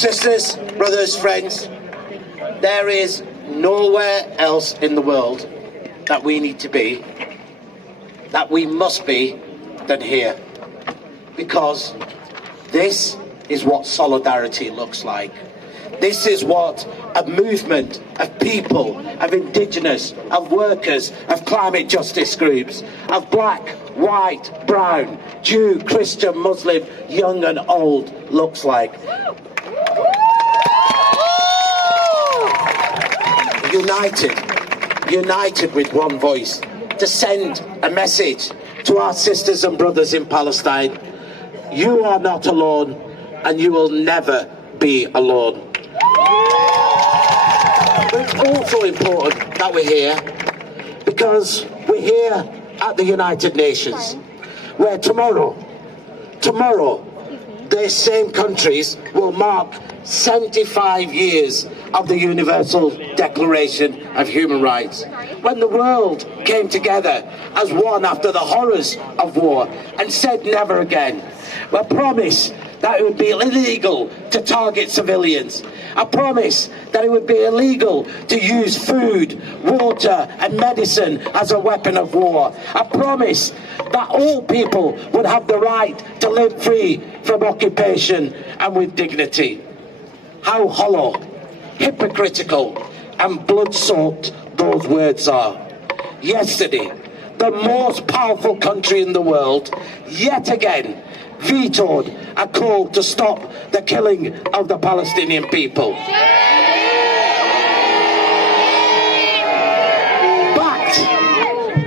Sisters, brothers, friends, there is nowhere else in the world that we need to be, that we must be, than here. Because this is what solidarity looks like. This is what a movement of people, of indigenous, of workers, of climate justice groups, of black, white, brown, Jew, Christian, Muslim, young and old looks like. United with one voice to send a message to our sisters and brothers in Palestine. You are not alone, and you will never be alone. But it's also important that we're here because we're here at the United Nations, where tomorrow, these same countries will mark 75 years of the Universal Declaration of Human Rights, when the world came together as one after the horrors of war and said never again. A promise that it would be illegal to target civilians. A promise that it would be illegal to use food, water and medicine as a weapon of war. A promise that all people would have the right to live free from occupation and with dignity. How hollow, hypocritical and blood-soaked those words are. Yesterday, the most powerful country in the world, yet again, vetoed a call to stop the killing of the Palestinian people.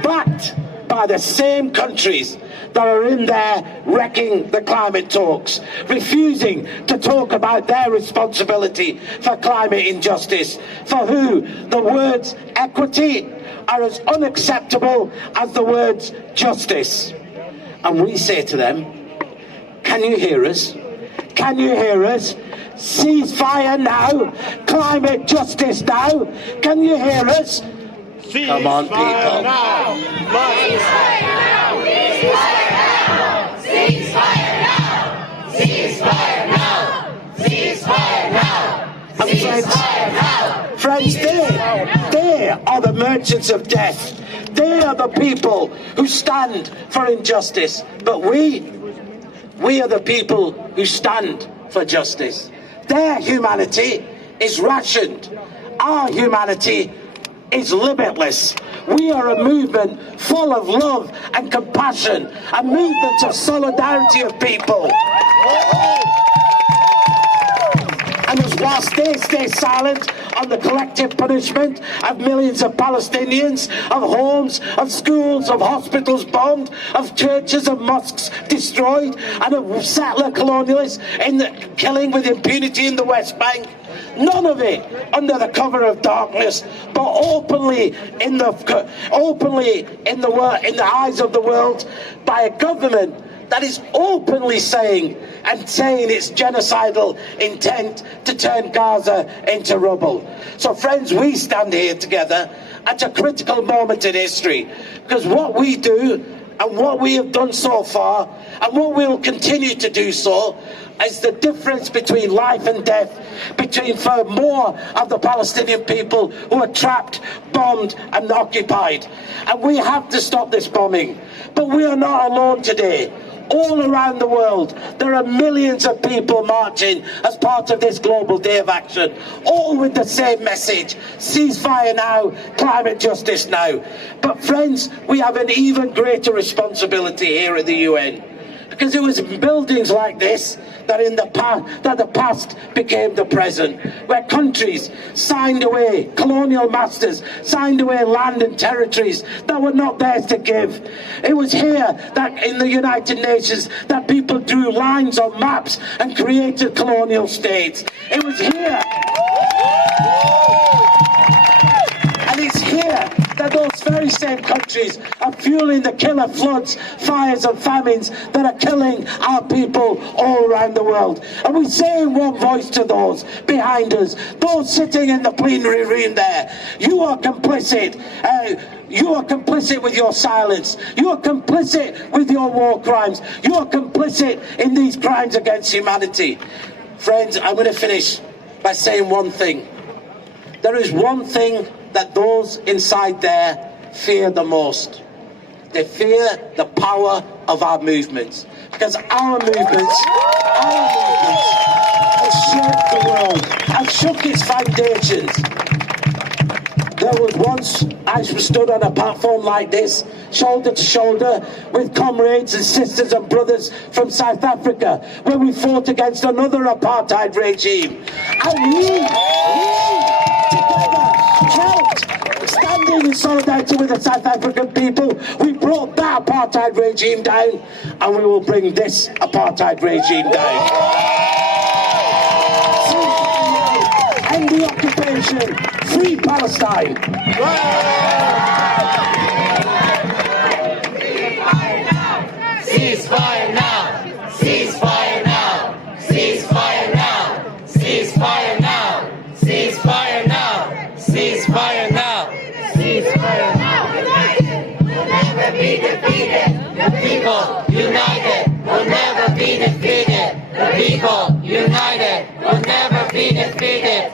Backed by the same countries that are in there wrecking the climate talks, refusing to talk about their responsibility for climate injustice, for who the words equity are as unacceptable as the words justice. And we say to them, can you hear us? Can you hear us? Ceasefire now! Climate justice now! Can you hear us? Come on, people. Now. Ceasefire now! Ceasefire now! Ceasefire now! Ceasefire now! Ceasefire now! Friends, they are the merchants of death. They are the people who stand for injustice. But we are the people who stand for justice. Their humanity is rationed. Our humanity is limitless. We are a movement full of love and compassion, a movement of solidarity of people. And as whilst they stay silent on the collective punishment of millions of Palestinians, of homes, of schools, of hospitals bombed, of churches and mosques destroyed, and of settler colonialists in the killing with impunity in the West Bank, none of it under the cover of darkness, but openly in the eyes of the world by a government that is openly saying its genocidal intent to turn Gaza into rubble. So friends, we stand here together at a critical moment in history, because what we do and what we have done so far and what we will continue to do so is the difference between life and death, between for more of the Palestinian people who are trapped, bombed and occupied. And we have to stop this bombing. But we are not alone today. All around the world, there are millions of people marching as part of this global day of action, all with the same message: ceasefire now, climate justice now. But friends, we have an even greater responsibility here at the UN, because it was buildings like this that the past became the present, where countries signed away, colonial masters signed away land and territories that were not theirs to give. It was here that in the United Nations that people drew lines on maps and created colonial states. It was here. And it's here that those very same countries are fueling the killer floods, fires and famines that are killing our people all around the world. And we say in one voice to those behind us, those sitting in the plenary room there, you are complicit. You are complicit with your silence. You are complicit with your war crimes. You are complicit in these crimes against humanity. Friends, I'm going to finish by saying one thing. There is one thing that those inside there fear the most. They fear the power of our movements. Because our movements have shaped the world, have shook its foundations. There was once I stood on a platform like this, shoulder to shoulder with comrades and sisters and brothers from South Africa, where we fought against another apartheid regime. And we together helped, standing in solidarity with the South African people, we brought that apartheid regime down, and we will bring this apartheid regime down. End the occupation. Free Palestine. Ceasefire now. Ceasefire now. Ceasefire now. Ceasefire now. Ceasefire now. Ceasefire now. Ceasefire now. United will never be defeated. The people united will never be defeated. The people united will never be defeated.